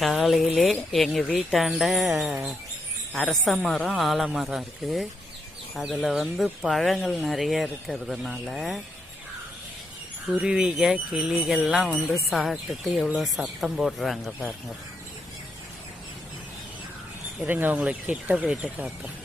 காலையிலே எங்கள் வீட்டாண்ட அரச மரம் ஆலமரம் இருக்குது. அதில் பழங்கள் நிறைய இருக்கிறதுனால குருவிக கிளிகள்லாம் சாப்பிட்டுட்டு எவ்வளோ சத்தம் போடுறாங்க பாருங்க. இருங்க உங்களுக்கு கிட்ட போயிட்டு காட்டுறேன்.